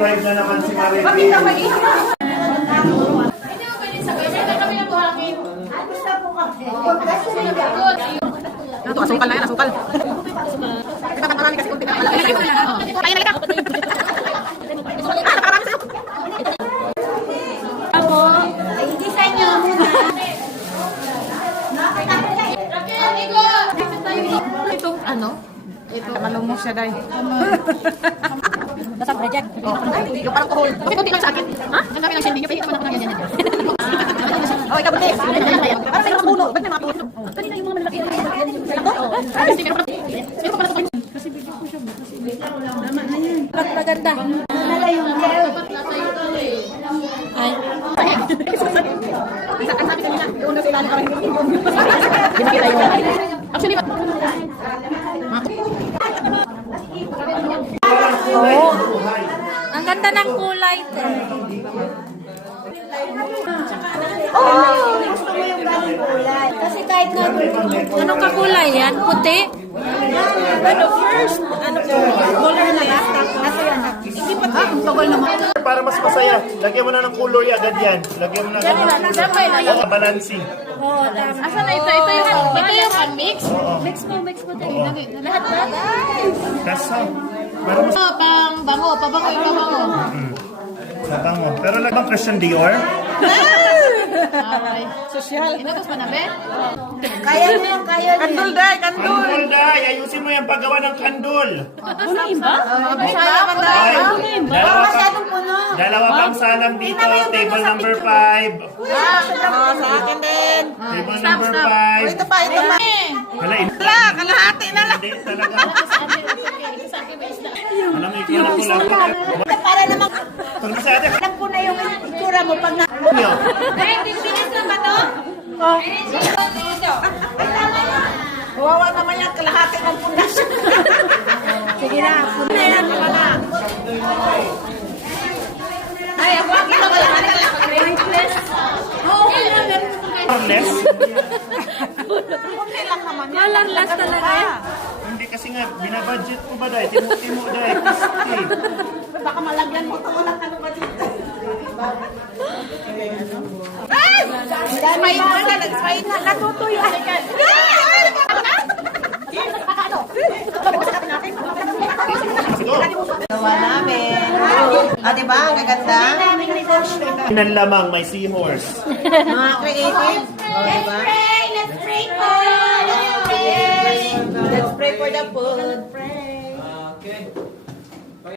Drive na naman si Marie. Ito, asukal na yan, asukal. Kita kan marami kasi kunti na pala. Kaya na kita. Napakarami sa'yo. Ako, ay hindi sa inyo muna. Itong ano? Ito, malumos siya dahil. Basta project. Yung parang kuhol. Bakit kunti lang sa akin? Ha? Ang dami ng sending. Yung pahinga ko na yan. Oh, ikaw buti. Parang sa'yo mga puno. Ba't may mga puno? Kanina yung mga malaki. Kasi bigyan ko siya. Naman na yan. Maganda. Nala yung girl. Ay. Isa ka sabi kanina. Doon na sila na parang hindi nakita yung actually, Oo. Ang ganda ng kulay. Oh, gusto mo yung ganong kulay. Kasi kahit na anong kakulay yan? Puti? Ano first? Ano po? Color na lang. Kasi yan. Hindi pa ang tagal naman. Para mas masaya, lagyan mo na ng color agad yan. Lagyan mo na agad. Oo, balansi. Oo, tama. Asan na ito? Ito yung mix? Mix mo tayo. Lahat ba? Kaso, para mas Pang bango, pabango yung pabango. mabango. Pero lagyan Christian Dior. Alright. Social. Inagos pa na, be? Kaya niyo. Kandul, day! Kandul, day! Ayusin mo yung paggawa ng kandul. Ano ba? Masaya ka na. Dalawa pang salang dito. Table number 5. Sa akin din. Table number 5. Ito pa. Hala, Kalahati na lang. hindi talaga. Alam mo, ikaw na kulang. Para naman, Pag sa atin, alam ko na yung itsura mo pag na... nyo. Kawawa naman yan, kalahati ng pundasyon. Sige na, punta yan. Ay, ako ang kalahati lang. Less? Kunti lang naman yan. Walang last talaga. Hindi kasi nga, binabudget ko ba dahil? Timo-timo dahil. Kasi, Baka malagyan mo ito. Walang ano ba dito? Nag-smile ka na, nag-smile na. Natutuyo. Gawa namin. Ah, diba? Ang gaganda. Inan lamang may seahorse. Mga creative. Oh, diba? Let's pray for Let's pray for the poor.